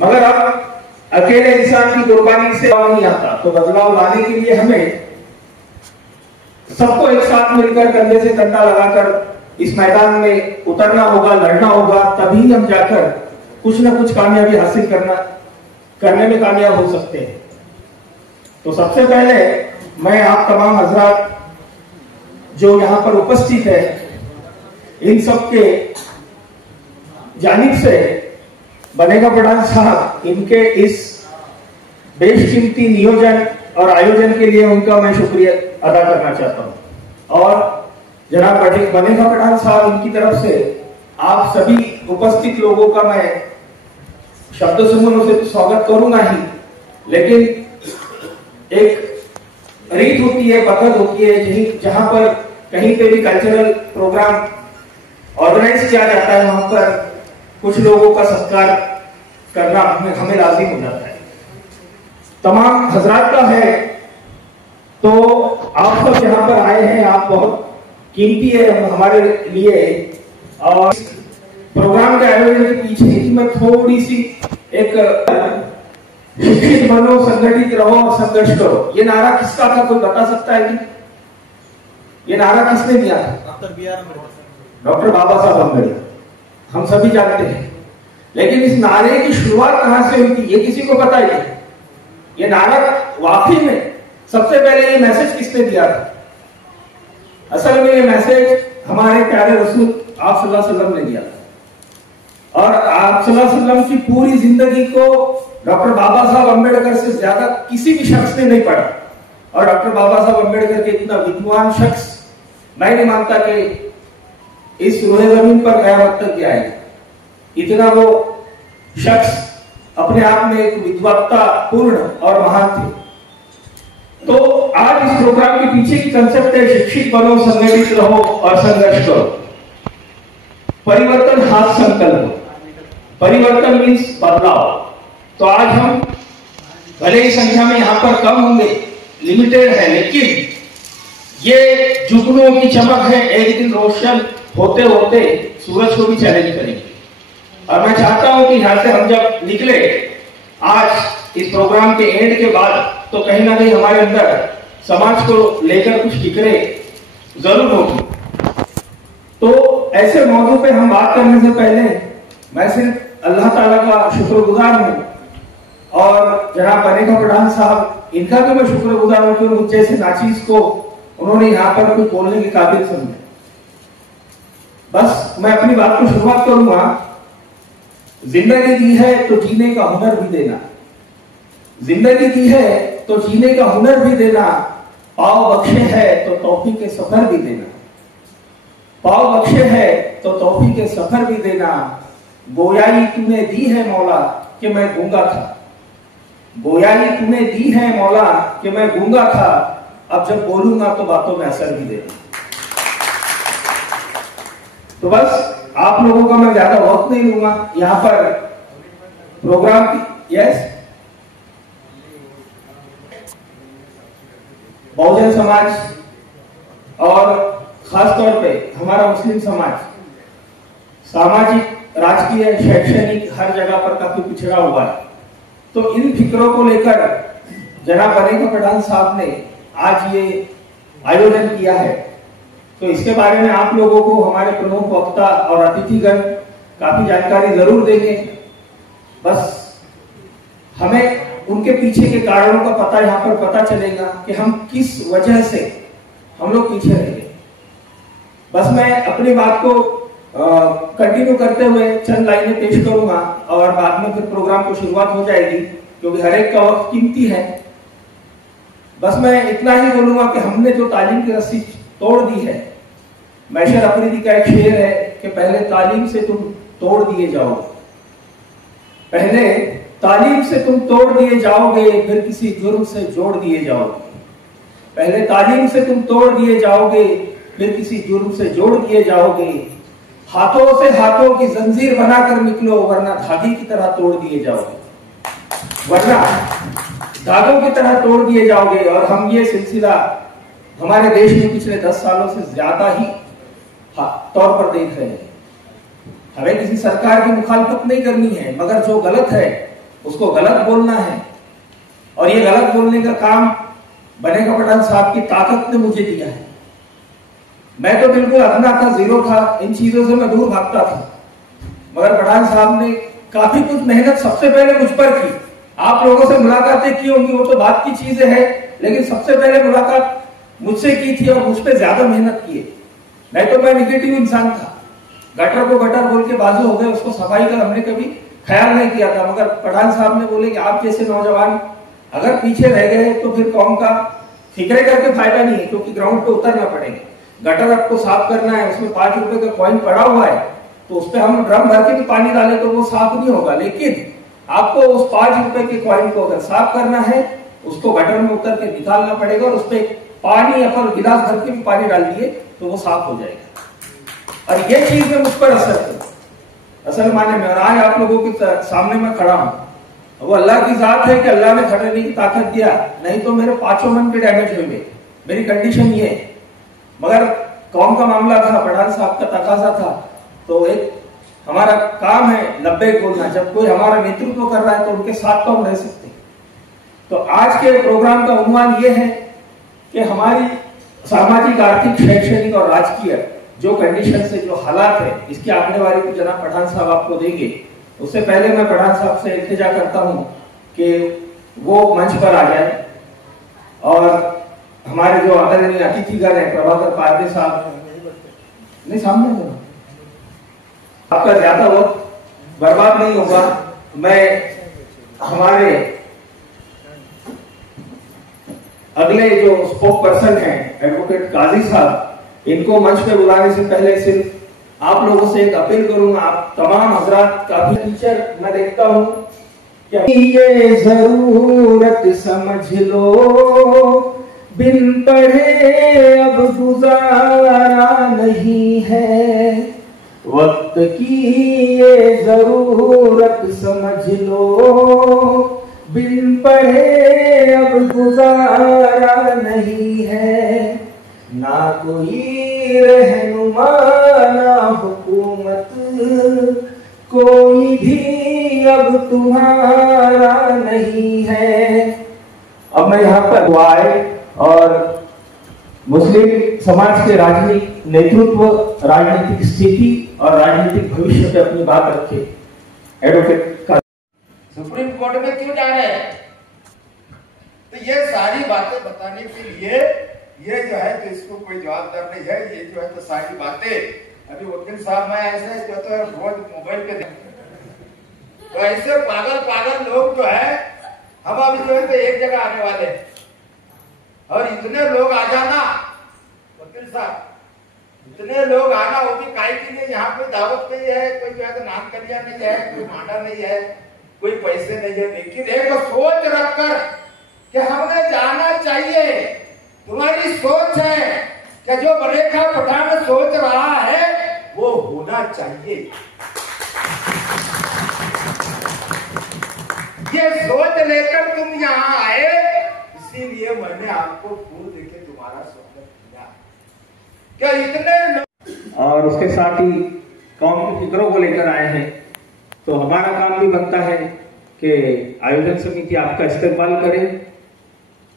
मगर अब अकेले इंसान की कुर्बानी से नहीं आता, तो बदलाव लाने के लिए हमें सबको एक साथ मिलकर कंधे से कंधा लगाकर इस मैदान में उतरना होगा, लड़ना होगा, तभी हम जाकर कुछ ना कुछ कामयाबी हासिल करने में कामयाब हो सकते हैं। तो सबसे पहले मैं आप तमाम हजरात जो यहाँ पर उपस्थित है, इन सब के जानिब से बनेगा पठान साहब इनके इस बेशकीमती नियोजन और आयोजन के लिए उनका मैं शुक्रिया अदा करना चाहता हूं। और जनाब बनेगा पठान साहब, इनकी तरफ से आप सभी उपस्थित लोगों का मैं शब्द समूहों से स्वागत करूंगा ही, लेकिन एक रीत होती है, पद्धत होती है, जहां पर कहीं पे भी कल्चरल प्रोग्राम ऑर्गेनाइज किया जाता है, वहां पर कुछ लोगों का सत्कार करना हमें लाजिम हो जाता है। तमाम हजरात का है, तो आप सब यहाँ पर आए हैं, आप बहुत कीमती है हमारे लिए। और प्रोग्राम के आयोजन के पीछे की मैं थोड़ी सी एक शिक्षित बनो, संगठित रहो और संघर्ष करो, ये नारा किसका था, कोई बता सकता है कि ये नारा किसने दिया था? डॉक्टर बाबा साहब अम्बेडकर, हम सभी जानते हैं। लेकिन इस नारे की शुरुआत कहां से हुई थी, ये किसी को पता है? ये नारा वाकई में सबसे पहले ये मैसेज किसने दिया था? असल में ये मैसेज हमारे प्यारे रसूल आप सल्लल्लाहु अलैहि वसल्लम ने दिया था। और आप सल्लल्लाहु अलैहि वसल्लम की पूरी जिंदगी को डॉक्टर बाबा साहब अम्बेडकर से ज्यादा किसी भी शख्स ने नहीं पढ़ा। और डॉक्टर बाबा साहब अम्बेडकर के इतना विद्वान शख्स मैं नहीं मानता कि इस रोए जमीन पर गया वक्त तक गया है। इतना वो शख्स अपने आप में एक विद्वत्ता पूर्ण और महान थे। तो आज इस प्रोग्राम के पीछे की कंसेप्ट है शिक्षित बनो, संगठित रहो और संघर्ष करो। परिवर्तन हाथ संकल्प, परिवर्तन मीन्स बदलाव। तो आज हम भले ही संख्या में यहाँ पर कम होंगे, लिमिटेड है, लेकिन ये जुगनू की चमक है, एक दिन रोशन होते होते सूरज को भी चैलेंज करेंगे। और मैं चाहता हूं कि यहां से हम जब निकले आज इस प्रोग्राम के एंड के बाद, तो कहीं ना कहीं हमारे अंदर समाज को लेकर कुछ फिक्रें जरूर होगी। तो ऐसे मौजू पे हम बात करने से पहले मैं सिर्फ अल्लाह ताला का शुक्रगुजार हूं, और जनाब बनेगा पठान साहब, इनका भी मैं शुक्रगुजार हूं कि मुझ जैसे नाचीज को उन्होंने यहाँ पर कुछ बोलने के काबिल समझा। बस मैं अपनी बात को शुरुआत करूंगा। जिंदगी दी है तो जीने का हुनर भी देना, जिंदगी दी है तो जीने का हुनर भी देना, पाव बख्शे है तो तौफीक के सफर भी देना, पाव बख्शे है तो तौफीक के सफर भी देना। गोयाई तूने दी है मौला कि मैं गूंगा था, गोयाई तूने दी है मौला कि मैं गूंगा था, अब जब बोलूंगा तो बातों में असर भी देना। तो बस आप लोगों का मैं ज्यादा वक्त नहीं लूंगा। यहाँ पर प्रोग्राम की बहुजन समाज और खास तौर पे हमारा मुस्लिम समाज सामाजिक, राजकीय, शैक्षणिक हर जगह पर काफी पिछड़ा हुआ है। तो इन फिक्रों को लेकर जनाब बनेगा पठान साहब ने आज ये आयोजन किया है। तो इसके बारे में आप लोगों को हमारे प्रमुख वक्ता और अतिथिगण काफी जानकारी जरूर देंगे। बस हमें उनके पीछे के कारणों का पता यहाँ पर पता चलेगा कि हम किस वजह से हम लोग पीछे रह गए। बस मैं अपनी बात को कंटिन्यू करते हुए चंद लाइनें पेश करूंगा और बाद में फिर प्रोग्राम को शुरुआत हो जाएगी, क्योंकि हर एक का वक्त कीमती है। बस मैं इतना ही बोलूंगा कि हमने जो तालीम की रस्सी तोड़ दी है, मैशर अफरीदी का एक शेर है कि पहले तालीम से तुम तोड़ दिए जाओगे, पहले तालीम से तुम तोड़ दिए जाओगे, फिर किसी जुर्म से जोड़ दिए जाओगे, पहले तालीम से तुम तोड़ दिए जाओगे, फिर किसी जुर्म से जोड़ दिए जाओगे। हाथों से हाथों की जंजीर बनाकर निकलो, वरना धागे की तरह तोड़ दिए जाओगे, वरना धागों की तरह तोड़ दिए जाओगे। और हम ये सिलसिला हमारे देश में पिछले 10 सालों से ज्यादा ही तौर पर देख रहे हैं। हमें किसी सरकार की मुखालफत नहीं करनी है, मगर जो गलत है उसको गलत बोलना है, और ये गलत बोलने का काम बनेगा पठान साहब की ताकत ने मुझे दिया है। मैं तो बिल्कुल अदना था, जीरो था, इन चीजों से मैं दूर भागता था, मगर पठान साहब ने काफी कुछ मेहनत सबसे पहले मुझ पर की। आप लोगों से मुलाकातें की होंगी, वो तो बात की चीजें है, लेकिन सबसे पहले मुलाकात मुझसे की थी और मुझ पर ज्यादा मेहनत की है। नहीं तो मैं निगेटिव इंसान था, गटर को गटर बोल के बाजू हो गए, उसको सफाई का हमने कभी ख्याल नहीं किया था। मगर पठान साहब ने बोले कि आप जैसे नौजवान अगर पीछे रह गए तो फिर कौम का फिक्रे करके फायदा नहीं है, क्योंकि ग्राउंड पे उतरना पड़ेगा। गटर आपको साफ करना है, उसमें 5 रुपए का कॉइन पड़ा हुआ है, तो उस पर हम ड्रम भर के भी पानी डाले तो वो साफ नहीं होगा। लेकिन आपको उस 5 रुपए के कॉइन को अगर साफ करना है, उसको गटर में उतर के निकालना पड़ेगा, और उस पर पानी या फिर गिलास भर के भी पानी डाल दिए तो वो साफ हो जाएगा। और ये चीज में मुझ पर असर है असल माने में। और आज आप लोगों के सामने मैं खड़ा हूं, वो अल्लाह की जात है कि अल्लाह ने खटने की ताकत दिया, नहीं तो मेरे 5 मन के डैमेज हुए। मेरी कंडीशन ये है, मगर कौम का मामला था, पठान साहब का तकाजा था, तो एक हमारा काम है लब्बैक बोलना। जब कोई हमारा नेतृत्व कर रहा है तो उनके साथ तो हम रह सकते हैं। तो आज के प्रोग्राम का उन्वान ये है कि हमारी सामाजिक, आर्थिक, शैक्षणिक और राजकीय जो कंडीशन है, जो हालात है, इसकी आंकड़ेवारी को जनाब पठान साहब आपको देंगे। उससे पहले मैं पठान साहब से इल्तिजा करता हूं कि वो मंच पर आ जाए, और हमारे जो आदरणीय अतिथिगण है प्रभाकर पारदे साहब, नहीं सामने हो, आपका ज्यादा वक्त बर्बाद नहीं होगा। मैं हमारे अगले जो स्पोक पर्सन है एडवोकेट काजी साहब, इनको मंच पे बुलाने से पहले सिर्फ आप लोगों से एक अपील करूंगा, आप तमाम हजरात काफी टीचर मैं देखता हूं कि ये जरूरत समझ लो, बिन पढ़े अब गुजारा नहीं है, वक्त की ये जरूरत समझ लो, बिन पढ़े अब गुजारा नहीं है, ना कोई रहनुमा ना हुकूमत, कोई भी अब तुम्हारा नहीं है। अब मैं यहाँ पर आए और मुस्लिम समाज के राजनीतिक नेतृत्व, राजनीतिक स्थिति और राजनीतिक भविष्य पे अपनी बात रखे एडवोकेट का। सुप्रीम कोर्ट में क्यों जा रहे हैं? तो ये सारी बातें बताने के लिए ये जो है तो इसको कोई जवाबदार नहीं है। ये जो है तो सारी बातें अभी वकील साहब मैं ऐसे जो तो रोज मोबाइल पे तो ऐसे पागल लोग जो है, हम अभी जो है तो एक जगह आने वाले हैं, और इतने लोग आ जाना वकील साहब, इतने लोग आना, वो भी काहे के लिए, यहाँ पे दावत नहीं है, कोई जो है तो नाम कलिया नहीं है, कोई मांडा नहीं है, कोई पैसे नहीं है, लेकिन एक सोच रखकर कि हमने जाना चाहिए। तुम्हारी सोच है कि जो बरेखा पठान सोच रहा है वो होना चाहिए। ये सोच लेकर तुम यहाँ आए, इसीलिए मैंने आपको फूल देके तुम्हारा स्वागत किया। क्या इतने लोग, और उसके साथ ही कौम की फिक्रों को लेकर आए हैं, तो हमारा काम भी बनता है कि आयोजन समिति आपका इस्तेमाल करे।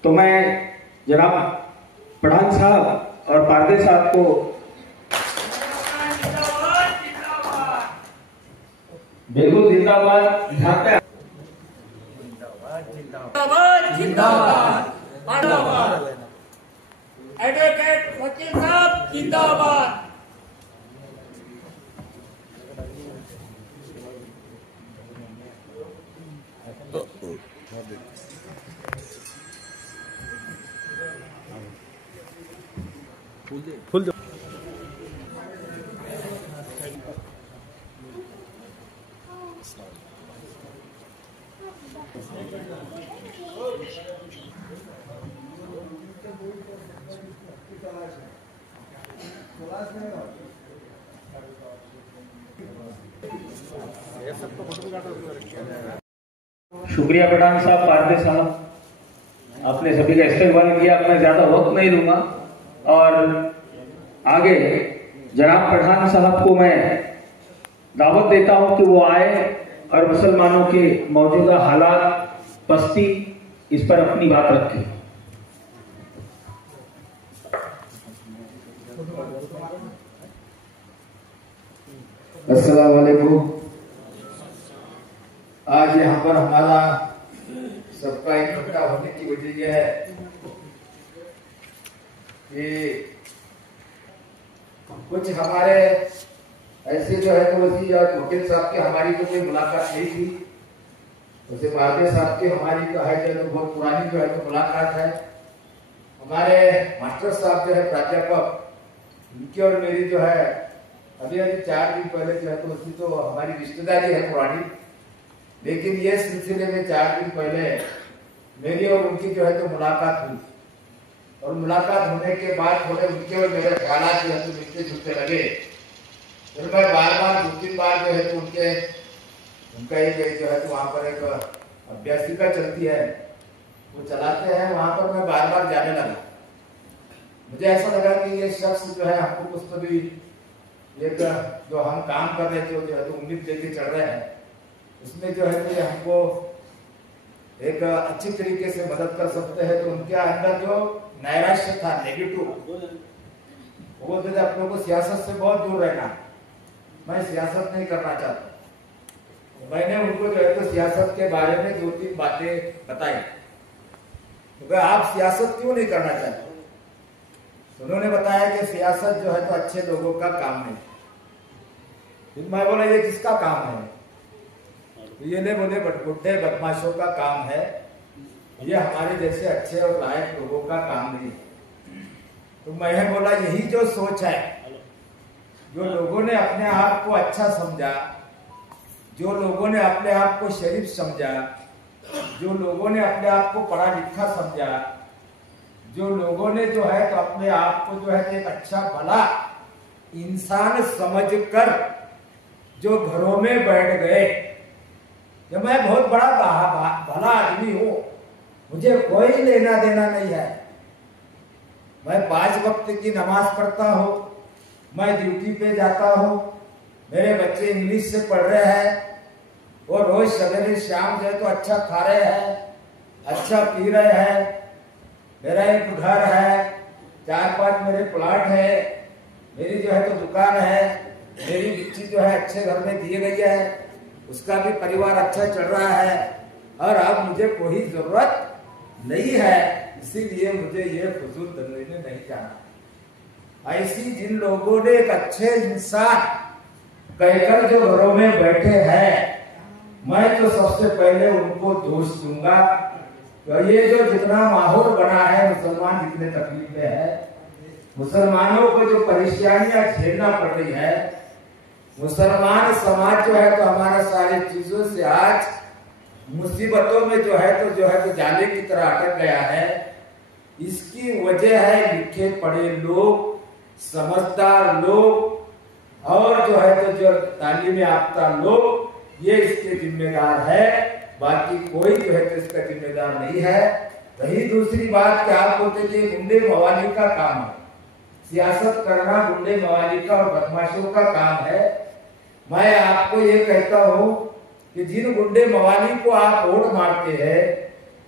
तो मैं जनाब पठान साहब और पारदे साहब को बिल्कुल जिंदाबाद जिंदाबाद, एडवोकेट वकील साहब जिंदाबाद। फुल शुक्रिया पठान साहब, पारदे साहब, आपने सभी का इस्तेमाल किया। मैं ज्यादा वक्त नहीं लूंगा और आगे जनाब पठान साहब को मैं दावत देता हूं कि वो आए और मुसलमानों के मौजूदा हालात, पस्ती, इस पर अपनी बात रखी। अस्सलाम वालेकुम। आज यहाँ पर हमारा सबका इकट्ठा होने की वजह यह है कि कुछ हमारे ऐसे जो है तो वसी और वकील साहब की हमारी तो कोई मुलाकात नहीं थी, उसे मारदे साहब की हमारी तो है जो बहुत पुरानी जो है तो मुलाकात है। हमारे मास्टर साहब जो है प्राध्यापक, उनकी और मेरी जो है अभी 4 दिन पहले जो है तो उसकी तो हमारी रिश्तेदारी है पुरानी, लेकिन ये सिलसिले में 4 दिन पहले मेरी और उनकी जो है तो मुलाकात हुई। और मुलाकात होने के बाद थोड़े उनके और मेरे ख्यालात जो है तो मिलते जुलते लगे। फिर मैं बार 2-3 बार जो है तो उनका एक जो है तो वहाँ पर एक अभ्यासिका चलती है, वो चलाते हैं, वहाँ पर मैं बार जाने लगा। मुझे ऐसा लगा कि ये शख्स जो है हमको कुछ तो भी एक जो हम काम कर रहे थे जो है तो उम्मीद लेके चल रहे हैं, उसमें जो है तो हमको एक अच्छी तरीके से मदद कर सकते हैं। तो उनके अंदर जो नैराश्य था, नेगेटिव, वो बोलते थे अपनों को सियासत से बहुत दूर रहना, मैं सियासत नहीं करना चाहता। तो मैंने उनको जो है तो सियासत के बारे में 2-3 बातें बताई। तो आप सियासत क्यों नहीं करना चाहते? उन्होंने बताया कि सियासत जो है तो अच्छे लोगों का काम नहीं। फिर मैं बोला ये किसका काम है? तो ये नहीं बोले बुढ़े बदमाशों का काम है, ये हमारे जैसे अच्छे और लायक लोगों का काम नहीं। तो मैं बोला यही जो सोच है, जो लोगों ने अपने आप को अच्छा समझा, जो लोगों ने अपने आप को शरीफ समझा, जो लोगों ने अपने आप को पढ़ा लिखा समझा, जो लोगों ने जो है तो अपने आप को जो है एक अच्छा भला इंसान समझकर जो घरों में बैठ गए कि मैं बहुत बड़ा भला आदमी हूं, मुझे कोई लेना देना नहीं है, मैं 5 वक्त की नमाज पढ़ता हूं, मैं ड्यूटी पे जाता हूं, मेरे बच्चे इंग्लिश से पढ़ रहे हैं, वो रोज सवेरे शाम जो है तो अच्छा खा रहे हैं, अच्छा पी रहे हैं, मेरा एक घर है, 4-5 मेरे प्लाट है, मेरी जो है तो दुकान है, मेरी बच्ची जो है अच्छे घर में दी गई है, उसका भी परिवार अच्छा चल रहा है, और अब मुझे कोई जरूरत नहीं है, इसीलिए मुझे ये फजूल धंधे में नहीं जाना। ऐसी जिन लोगों ने एक अच्छे इंसान कहकर जो घरों में बैठे हैं, मैं तो सबसे पहले उनको दोष दूंगा। तो ये जो जितना माहौल बना है, मुसलमान जितने तकलीफ में है, मुसलमानों को जो परेशानियां झेलना पड़ रही है, मुसलमान समाज जो है तो हमारा सारी चीजों से आज मुसीबतों में जो है तो जाले की तरह अटक गया है। इसकी वजह है लिखे पढ़े लोग, समझदार लोग और जो है तो जो तालीम याफ्ता लोग, ये इसके जिम्मेदार है, बाकी कोई जो है तो इसका जिम्मेदार नहीं है। वही दूसरी बात क्या आप बोलते कि गुंडे मवाली का काम है, सियासत करना गुंडे मवाली का और बदमाशों का काम है। मैं आपको ये कहता हूँ कि जिन गुंडे मवाली को आप वोट मारते हैं,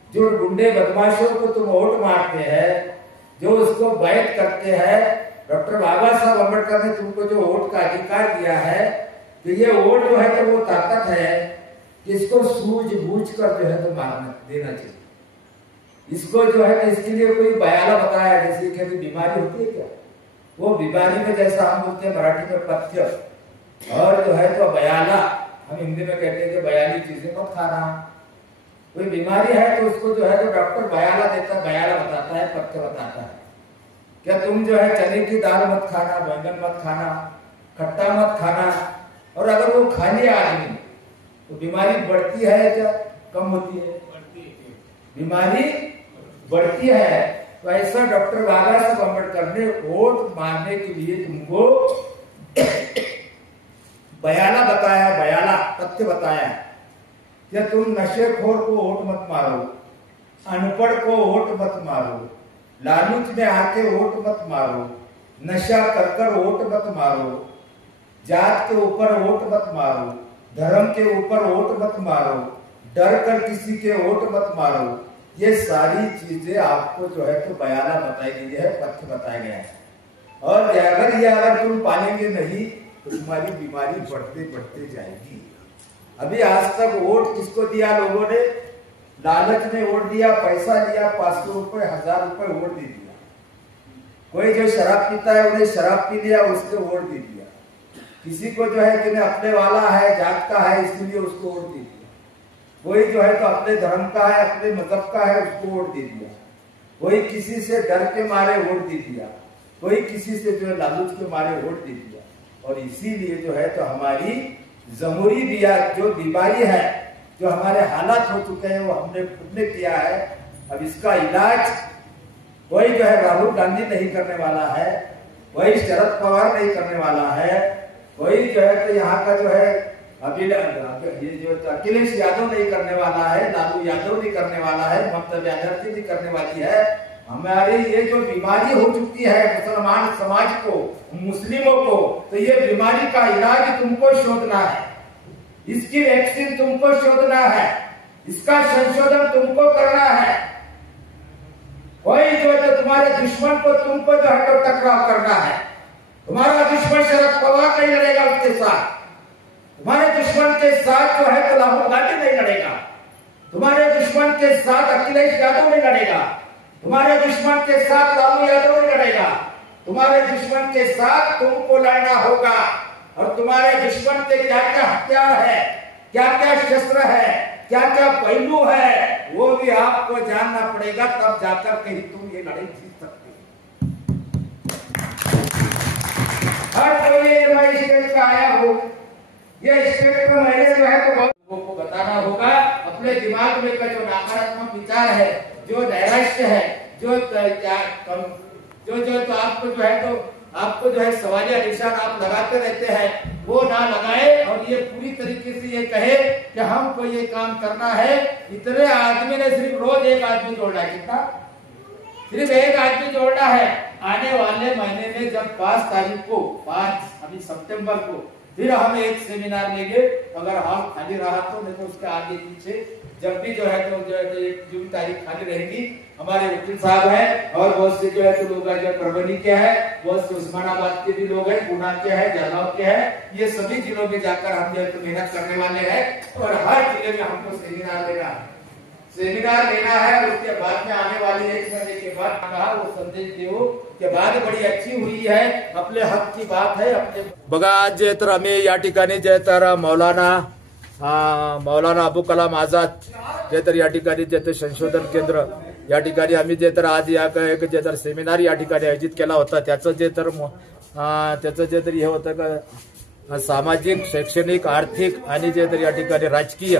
जो गुंडे बदमाशों को तुम वोट मारते हैं, जो उसको बैठ करते हैं, डॉक्टर बाबा साहब अम्बेडकर ने तुमको जो वोट का अधिकार दिया है, तो ये वोट जो है तो वो ताकत है, इसको सूझबूझ कर जो है तो मारना देना चाहिए। इसको जो है तो इसके लिए कोई बयाला बताया, जैसे कि बीमारी होती है क्या, वो बीमारी में जैसा हम बोलते हैं मराठी में पथ्य, और जो है तो बयाला हम हिंदी में कहते हैं कि बयाली चीजें मत खाना। कोई बीमारी है तो उसको जो है तो डॉक्टर बयाला देता है, बयाला बताता है, पथ्य बताता है। क्या तुम जो है चने की दाल मत खाना, बैंगन मत खाना, खट्टा मत खाना, और अगर वो खा लिया आदमी तो बीमारी बढ़ती है क्या कम होती है? बीमारी बढ़ती है। तो ऐसा डॉक्टर बाबा साहब अम्बेडकर ने वोट मारने के लिए तुमको बयाला बताया, बयाला तथ्य बताया। क्या तुम नशेखोर को वोट मत मारो, अनपढ़ को वोट मत मारो, लालूच में आके वोट मत मारो, नशा कर वोट मत मारो, जात के ऊपर वोट मत मारो, धर्म के ऊपर वोट मत मारो, डर कर किसी के वोट मत मारो, ये सारी चीजें आपको जो है तो बयाना बताई गई है, पथ बताया गया है। और अगर तुम पालेंगे नहीं तो तुम्हारी बीमारी बढ़ते बढ़ते जाएगी। अभी आज तक वोट किसको दिया लोगों ने? लालच में वोट दिया, पैसा लिया, 500 रुपए 1000 रुपए वोट दे दिया। कोई जो शराब पीता है उन्हें शराब पी लिया, उसको वोट दे दिया। किसी को जो है कि अपने वाला है, जात का है, इसलिए उसको वोट दे दिया। कोई जो है तो अपने धर्म का है, अपने मजहब का है, उसको वोट दे दिया। कोई किसी से डर के मारे वोट दे दिया, कोई किसी से जो है लालच के मारे वोट दे दिया। और इसीलिए जो है तो हमारी जमहूरी जो बीमारी है, जो हमारे हालात हो चुके हैं, वो हमने खुद ने किया है। अब इसका इलाज कोई जो है राहुल गांधी नहीं करने वाला है, कोई शरद पवार नहीं करने वाला है, कोई जो है तो यहाँ का जो है अभी ये जो अखिलेश यादव नहीं करने वाला है, लालू यादव नहीं करने वाला है, ममता बनर्जी नहीं करने वाली है। हमारी ये जो बीमारी हो चुकी है मुसलमान समाज को, मुस्लिमों को, तो ये बीमारी का इलाज तुमको शोधना है, इसकी वैक्सीन तुमको शोधना है, इसका संशोधन तुमको करना है। कोई जो है तुम्हारे दुश्मन को तुमको जो है तो टकराव करना है। तुम्हारा दुश्मन शरद पवार नहीं लड़ेगा उसके साथ, तुम्हारे दुश्मन के साथ जो है तो राहुल गांधी नहीं लड़ेगा, तुम्हारे दुश्मन के साथ अखिलेश यादव नहीं लड़ेगा, तुम्हारे दुश्मन के साथ लालू यादव नहीं लड़ेगा। तुम्हारे दुश्मन के साथ तुमको लड़ना होगा। और तुम्हारे दुश्मन के क्या क्या हथियार है, क्या क्या शस्त्र है, क्या क्या पहलू है, वो भी आपको जानना पड़ेगा, तब जाकर कहीं तुम ये लड़ाई जीत सकते हो। हर कोई मैं स्टेज का आया हूं, ये स्टेज पर मैंने जो है तो लोगों को बताना होगा। अपने दिमाग में का जो नकारात्मक विचार है, जो नैराश्य है, जो तो आपको जो है सवालिया निशान आप लगाते रहते हैं, वो ना लगाए। और ये पूरी तरीके से ये कहे कि हमको ये काम करना है। इतने आदमी ने सिर्फ रोज एक आदमी जोड़ना है, कितना? सिर्फ एक आदमी जोड़ना है। आने वाले महीने में जब 5 तारीख को, 5 अभी सितंबर को, फिर हम एक सेमिनार लेंगे। अगर हॉल खाली रहा तो, नहीं तो उसके आगे पीछे जब भी जो है तो जो भी तारीख खाली रहेगी, हमारे वकील साहब हैं और बहुत से जो है तो लोग जो परभनी के हैं, बहुत से उस्मानाबाद के भी लोग हैं, गुना के हैं, जालौर के हैं। ये सभी जिलों में जाकर हम जो है तो मेहनत करने वाले हैं। और हर जिले में हमको सेमिनार लेना है, सेमिनार लेना है। उसके बाद में आने वाली एक महीने के बाद कहा वो संदेश देव के बाद बड़ी अच्छी हुई है, अपने हक की बात है। अपने बघा आज जे तर आम्ही या ठिकाणी जे तर मौलाना अबू कलाम आझाद जे तर या ठिकाणी जे संशोधन केंद्र या ठिकाणी आम्ही जे तर आज या जे तर सेमिनार या ठिकाणी आयोजित केला होता, त्याचं जे तर हे होतं का सामाजिक, शैक्षणिक, आर्थिक आणि जे तर या ठिकाणी राजकीय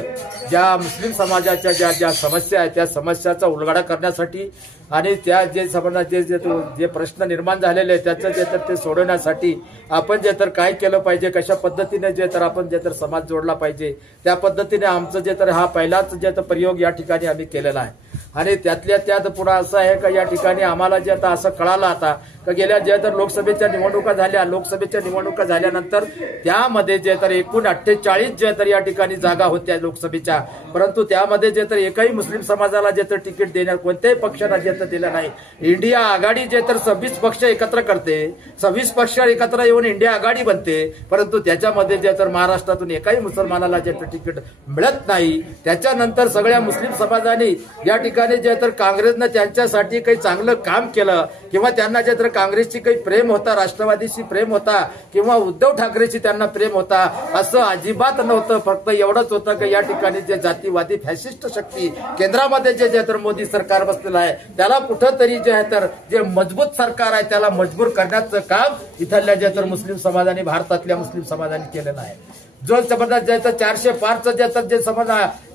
ज्या मुस्लिम समाजाच्या ज्या समस्या आहेत, त्या समस्याचा उलगडा करण्यासाठी आणि त्या जे समाजाचे जे प्रश्न निर्माण झालेले आहेत त्याचं जे तर ते सोडवण्यासाठी आपण जे तर काय केलं पाहिजे, कशा पद्धतीने जे तर आपण जे तर समाज जोडला पाहिजे, त्या पद्धतीने आमचं जे तर हा पहिलाच जे तर प्रयोग या ठिकाणी आम्ही केलेला आहे। आणि त्यातल्या त्यात पुढे असं आहे का या ठिकाणी आम्हाला जे आता असं कळालं आता का गेल्या जे तर लोकसभेच्या निवडणुका झाल्यानंतर त्यामध्ये जे तर एकूण 48 जे तर या ठिकाणी जागा होत्या लोकसभेच्या, परंतु त्यामध्ये जे तर एकही मुस्लिम समाजाला जे तर तिकीट देण्यात कोणत्याही पक्षाला जे तर दिलं नाही। इंडिया आघाडी जे तर 26 पक्ष एकत्र करते, 26 पक्ष एकत्र येऊन इंडिया आघाडी बनते, परंतु त्याच्यामध्ये जे तर महाराष्ट्रातून एकही मुसलमानाला जे तर तिकीट मिळत नाही। त्याच्यानंतर सगळ्या मुस्लिम समाजाने या ठिकाणी जे तर काँग्रेसने त्यांच्यासाठी काही चांगलं काम केलं किंवा त्यांना जे तर काँग्रेसची काही प्रेम होता, राष्ट्रवादीशी प्रेम होता किंवा उद्धव ठाकरेशी त्यांना प्रेम होता, असं अजिबात नव्हतं। फक्त एवढंच होतं की या ठिकाणी जे जातीवादी फॅसिस्ट शक्ती केंद्रामध्ये जे तर मोदी सरकार बसलेलं आहे, त्याला कुठंतरी जे आहे तर जे मजबूत सरकार आहे त्याला मजबूर करण्याचं काम इथल्या जे तर मुस्लिम समाजाने, भारतातल्या मुस्लिम समाजाने केलेलं आहे। जो जबरदस्त जे तर 400 पारचं जे समाज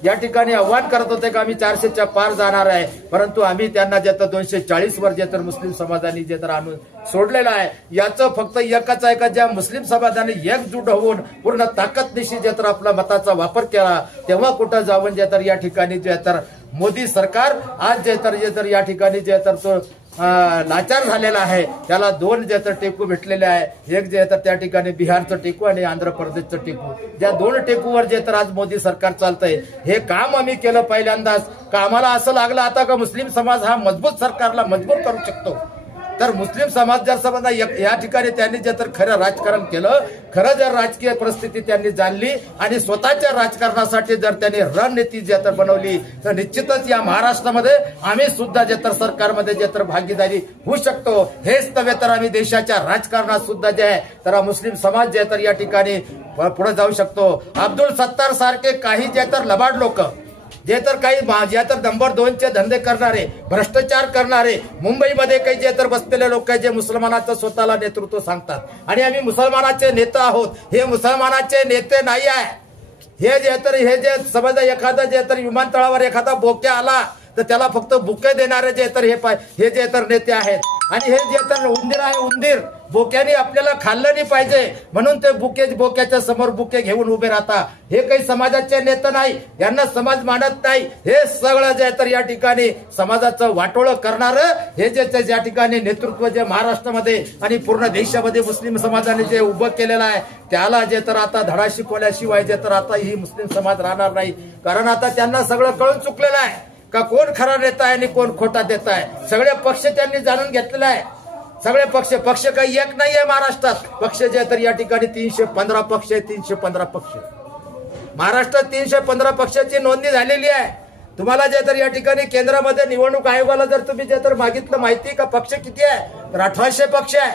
या ठिकाणी आव्हान करत होते का आम्ही 400च्या पार जाणार आहे, परंतु आम्ही त्यांना जे तर 240 वर जे तर मुस्लिम समाजाने जे तर आणून सोडलेलं आहे। याचं फक्त एकच आहे का ज्या मुस्लिम समाजाने एकजूट होऊन पूर्ण ताकदनिशी जे तर आपला मताचा वापर केला, तेव्हा कुठं जाऊन जे तर या ठिकाणी जे तर मोदी सरकार आज जे तर या ठिकाणी जे तर तो लाचार झालेला आहे. त्याला दोन जे तर टेकू भेटलेले आहे. एक जे तर त्या ठिकाणी बिहारचं टेकू आणि आंध्र प्रदेशचं टेकू. ज्या दोन टेकूवर जे तर आज मोदी सरकार चालतंय. हे काम आम्ही केलं पहिल्यांदाच. का आम्हाला असं लागलं आता का मुस्लिम समाज हा मजबूत सरकारला मजबूत करू शकतो. तर मुस्लिम समाज जर समजा या ठिकाणी त्यांनी जे तर खरं राजकारण केलं, खरं जर राजकीय परिस्थिती त्यांनी जाणली आणि स्वतःच्या राजकारणासाठी जर त्यांनी रणनीती जे तर बनवली तर निश्चितच या महाराष्ट्रामध्ये आम्ही सुद्धा जे तर सरकारमध्ये जे तर भागीदारी होऊ शकतो. हेच नव्हे तर आम्ही देशाच्या राजकारणात सुद्धा जे आहे तर मुस्लिम समाज जे तर या ठिकाणी पुढे जाऊ शकतो. अब्दुल सत्तार सारखे काही जे तर लबाड लोक जे तर काही जे तर नंबर 2चे धंदे करणारे, भ्रष्टाचार करणारे, मुंबईमध्ये काही जे तर बसलेले लोक जे मुसलमानाचं स्वतःला नेतृत्व सांगतात आणि आम्ही मुसलमानाचे नेता आहोत. हे मुसलमानाचे नेते नाही आहे. हे जे समजा एखादा जे तर विमानतळावर एखादा बोक्या आला तर त्याला फक्त बुके देणारे जे तर हे जे तर नेते आहेत. आणि हे जे तर उंदीर आहे, उंदीर बोक्याने आपल्याला खाल्लं नाही पाहिजे म्हणून ते बोक्याच्या समोर बुके घेऊन उभे राहतात. हे काही समाजाचे नेते नाही. यांना समाज मानत नाही. हे सगळं जे तर या ठिकाणी समाजाचं वाटोळं करणारं हे जे ज्या ठिकाणी नेतृत्व जे महाराष्ट्रामध्ये आणि पूर्ण देशामध्ये मुस्लिम समाजाने जे उभं केलेलं आहे त्याला जे तर आता धडा शिकवल्याशिवाय जे तर आता ही मुस्लिम समाज राहणार नाही. कारण आता त्यांना सगळं कळून चुकलेलं आहे का कोण खरा नेता आहे आणि कोण खोटा नेता आहे. सगळे पक्ष त्यांनी जाणून घेतलेले आहे. सगळे पक्ष काही एक नाही आहे महाराष्ट्रात. पक्ष जे तर या ठिकाणी 315 पक्ष आहे. 315 पक्ष महाराष्ट्रात 315 पक्षाची नोंदणी झालेली आहे. तुम्हाला जे तर या ठिकाणी केंद्रामध्ये निवडणूक आयोगाला जर तुम्ही जे तर मागितलं माहिती का पक्ष किती आहे तर 1800 पक्ष आहे.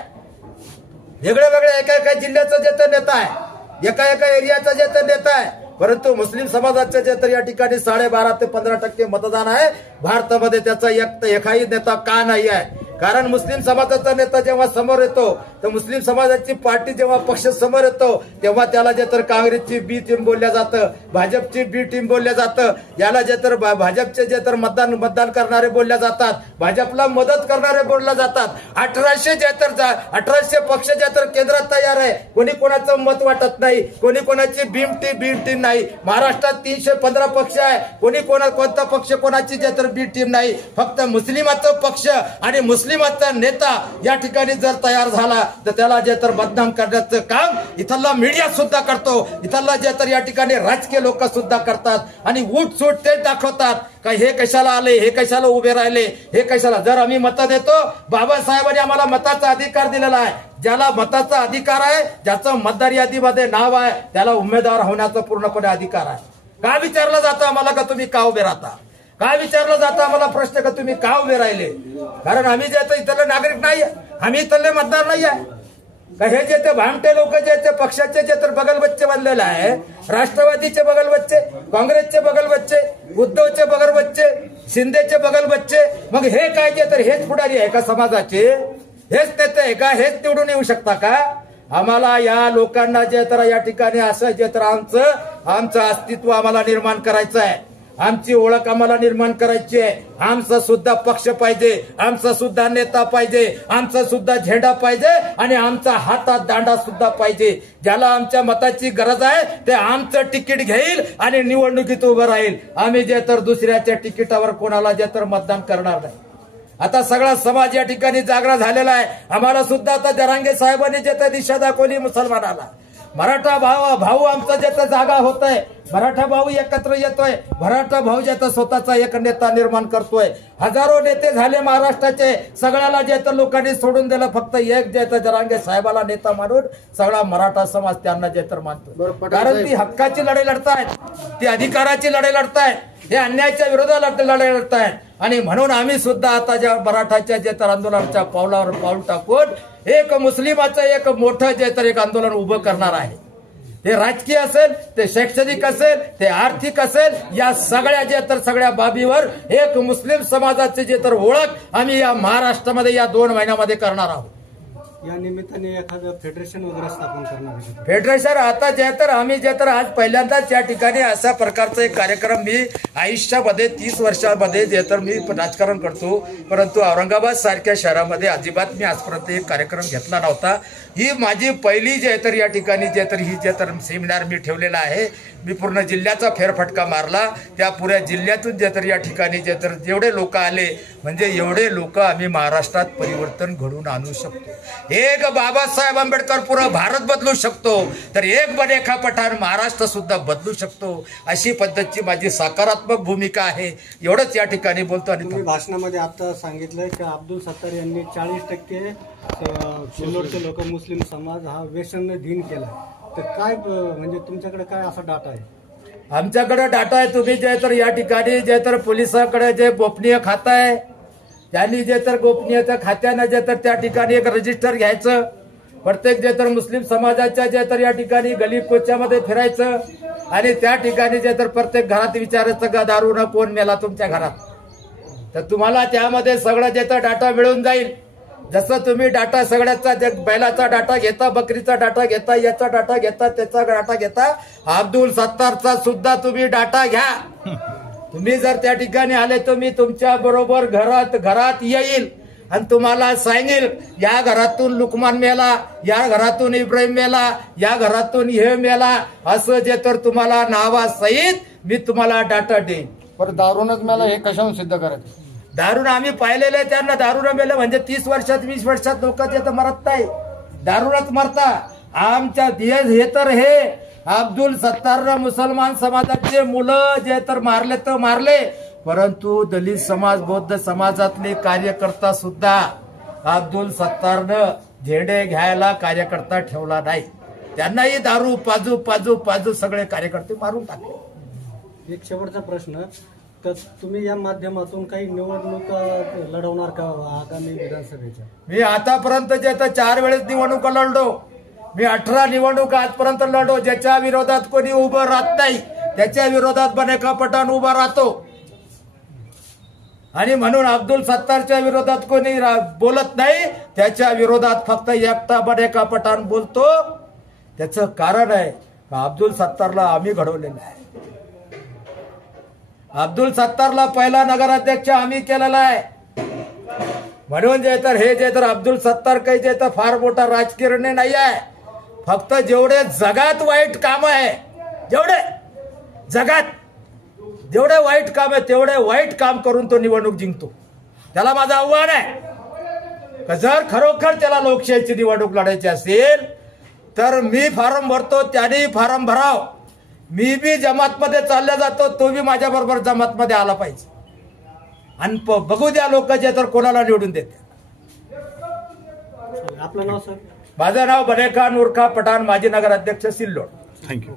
वेगळे वेगळे एका जिल्ह्याचा जे तर नेता आहे, एका एरियाचा जे तर नेता आहे. परंतु मुस्लिम समाजाचे जे तर या ठिकाणी 12.5 ते 15% मतदान आहे. भारतामध्ये त्याचा एकही नेता का नाही आहे. कारण मुस्लिम समाजाचा नेता जेव्हा समोर येतो तर मुस्लिम समाजाची पार्टी जेव्हा पक्ष समोर येतो तेव्हा त्याला जे तर काँग्रेसची बी टीम बोलल्या जातं, भाजपची बी टीम बोलल्या जातं. याला जे तर भाजपचे जे तर मतदान करणारे बोलल्या जातात, भाजपला मदत करणारे बोलल्या जातात. 1800 पक्ष जे तर केंद्रात तयार आहे. कोणी कोणाचं मत वाटत नाही, कोणी कोणाची भीम टीम नाही. महाराष्ट्रात 315 पक्ष आहे. कोणता पक्ष कोणाची जे तर बी टीम नाही. फक्त मुस्लिमाचा पक्ष आणि मुस्लिमाचा नेता या ठिकाणी जर तयार झाला तर त्याला जे तर बदनाम करण्याचं काम इथला मीडिया सुद्धा करतो. इथला जे तर या ठिकाणी राजकीय लोक सुद्धा करतात आणि उठसूट ते दाखवतात का हे कशाला आले, हे कशाला उभे राहिले, हे कशाला. जर आम्ही मत देतो, बाबासाहेबांनी आम्हाला मताचा अधिकार दिलेला आहे. ज्याला मताचा अधिकार आहे, ज्याचं मतदार यादीमध्ये नाव आहे त्याला उमेदवार होण्याचा पूर्णपणे अधिकार आहे. का विचारलं जातं आम्हाला का तुम्ही का उभे राहता? काय विचारलं जातं आम्हाला प्रश्न का तुम्ही का उभे राहिले? कारण आम्ही जे इथले नागरिक नाही, आम्ही इथले मतदार नाही आहे. हे जे ते भामटे लोक जे ते पक्षाचे जे तर बगल बच्चे बनलेले आहे, राष्ट्रवादीचे बगल बच्चे, काँग्रेसचे बगल बच्चे, उद्धवचे बगल बच्चे, शिंदेचे बगल बच्चे. मग हे काय जे तर हेच पुढारी आहे का समाजाचे? हेच नेते आहे का? हेच निवडून येऊ शकता का? आम्हाला या लोकांना जे तर या ठिकाणी असं जे तर आमचं अस्तित्व आम्हाला निर्माण करायचं आहे. आमची ओळख आम्हाला निर्माण करायची आहे. आमचा सुद्धा पक्ष पाहिजे, आमचा सुद्धा नेता पाहिजे, आमचा सुद्धा झेंडा पाहिजे आणि आमचा हातात दांडा सुद्धा पाहिजे. ज्याला आमच्या मताची गरज आहे ते आमचं तिकीट घेईल आणि निवडणुकीत उभं राहील. आम्ही जे तर दुसऱ्याच्या तिकिटावर कोणाला जे तर मतदान करणार नाही. आता सगळा समाज या ठिकाणी जागरा झालेला आहे. आम्हाला सुद्धा आता जरांगे साहेबांनी जे तर दिशा दाखवली मुसलमानाला. मराठा भाऊ आमचा ज्याचा जागा होत आहे, मराठा भाऊ एकत्र येतोय, मराठा भाऊ ज्याचा स्वतःचा एक नेता निर्माण करतोय. हजारो नेते झाले महाराष्ट्राचे, सगळ्याला जे तर लोकांनी सोडून दिलं. फक्त एक जे तर जरांगे साहेबाला नेता मानून सगळा मराठा समाज त्यांना जे तर मानतो. कारण ती हक्काची लढाई लढतायत, ती अधिकाराची लढाई लढतायत, हे अन्यायाच्या विरोधात लढाई लढतायत. आणि म्हणून आम्ही सुद्धा आता ज्या मराठाच्या जे तर आंदोलनाच्या पावलावर पाऊल टाकून एक मुस्लिमाचं एक मोठं जे तर एक आंदोलन उभं करणार आहे. ते राजकीय असेल, ते शैक्षणिक असेल, ते आर्थिक असेल, या सगळ्या जे तर सगळ्या बाबीवर एक मुस्लिम समाजाची जे तर ओळख आम्ही या महाराष्ट्रामध्ये या 2 महिन्यामध्ये करणार आहोत. या निमित्ताने एखादं फेडरेशन वगैरे स्थापन करणार? फेडरेशन आता जे तर आम्ही जे तर आज पहिल्यांदाच या ठिकाणी अशा प्रकारचा एक कार्यक्रम मी आयुष्यामध्ये 30 वर्षामध्ये जे तर मी राजकारण करतो, परंतु औरंगाबाद सारख्या शहरामध्ये अजिबात मी आजपर्यंत एक कार्यक्रम घेतला नव्हता. ही माझी पहिली जे तर या ठिकाणी जे तर ही जे तर सेमिनार मी ठेवलेला आहे. मी पूर्ण जिल्ह्याचा फेरफटका मारला. त्या पुऱ्या जिल्ह्यातून जे तर या ठिकाणी जे तर जेवढे लोक आले म्हणजे एवढे लोक आम्ही महाराष्ट्रात परिवर्तन घडवून आणू शकतो. एक बाबासाहेब आंबेडकर पुरा भारत बदलू शकतो तर एक बनेखा पठाण महाराष्ट्र सुद्धा बदलू शकतो. अशी पद्धतची माझी सकारात्मक भूमिका आहे. एवढंच या ठिकाणी बोलतो. आणि तुम्ही भाषणामध्ये आता सांगितलं की अब्दुल सत्तार यांनी 40% सिल्लोडचे लोक मुस्लिम समाज हा व्यसनधीन केला. तर काय म्हणजे तुमच्याकडे काय असा डाटा आहे? आमच्याकडे डाटा आहे. तुम्ही जे तर या ठिकाणी जे तर पोलिसांकडे जे गोपनीय खातं आहे त्यांनी जे तर गोपनीयता खात्यानं जे तर त्या ठिकाणी एक रजिस्टर घ्यायचं. प्रत्येक जे तर मुस्लिम समाजाच्या जे तर या ठिकाणी गली कोच्यामध्ये फिरायचं आणि त्या ठिकाणी जे तर प्रत्येक घरात विचारायचं का दारूनं कोण मेला तुमच्या घरात. तर तुम्हाला त्यामध्ये सगळं जे तर डाटा मिळून जाईल. जसं तुम्ही डाटा सगळ्याचा बैलाचा डाटा घेता, बकरीचा डाटा घेता, याचा डाटा घेता, त्याचा डाटा घेता, अब्दुल सत्तारचा सुद्धा तुम्ही डाटा घ्या. तुम्ही जर त्या ठिकाणी आले तर मी तुमच्या बरोबर घरात येईल आणि तुम्हाला सांगेल या घरातून लुकमान मेला, या घरातून इब्राहिम मेला, या घरातून हे मेला, असं जे तर तुम्हाला नावासहित मी तुम्हाला डाटा देईन. पण दारूनच मला हे कशाहून सिद्ध करायचं? दारून आम्ही पाहिलेले त्यांना दारून मेलं म्हणजे 30 वर्षात 20 वर्षात लोक जे तर मरत नाही, दारूनच मरता. आमच्या हे तर हे अब्दुल सत्तारनं मुसलमान समाजाचे मुलं जे तर मारले, परंतु दलित समाज बौद्ध समाजातले कार्यकर्ता सुद्धा अब्दुल सत्तारनं झेंडे घ्यायला कार्यकर्ता ठेवला नाही. त्यांनाही दारू पाजू सगळे कार्यकर्ते मारून टाकले. एक शेवटचा प्रश्न, तर तुम्ही या माध्यमातून काही निवडणुका लढवणार का आगामी विधानसभेच्या? मी आतापर्यंत जे तर 4 वेळेस निवडणुका लढलो. मी 18 निवडणुका आजपर्यंत लढलो. ज्याच्या विरोधात कोणी उभं राहत नाही त्याच्या विरोधात बनेखा पठाण उभा राहतो. आणि म्हणून अब्दुल सत्तारच्या विरोधात कोणी बोलत नाही, त्याच्या विरोधात फक्त एकटा बनेखा पठाण बोलतो. त्याचं कारण आहे अब्दुल सत्तारला आम्ही घडवलेलं आहे. अब्दुल सत्तारला पहिला नगराध्यक्ष आम्ही केलेला आहे. म्हणून जे तर हे जे तर अब्दुल सत्तार काही जे तर फार मोठा राजकीय नाही आहे. फक्त जेवढे जगात वाईट काम आहे, जेवढे वाईट काम आहे तेवढे वाईट काम करून तो निवडणूक जिंकतो. त्याला माझं आव्हान आहे. जर खरोखर त्याला लोकशाहीची निवडणूक लढायची असेल तर मी फॉर्म भरतो, त्याने फॉर्म भराव. मी बी जमातमध्ये चालला जातो, तो बी माझ्या बरोबर जमातमध्ये आला पाहिजे. आणि बघू द्या लोक जे तर कोणाला निवडून देते. आपलं नाव सर? माझं नाव बनेखा नूरखा पठाण, माजी नगराध्यक्ष सिल्लोड. थँक्यू.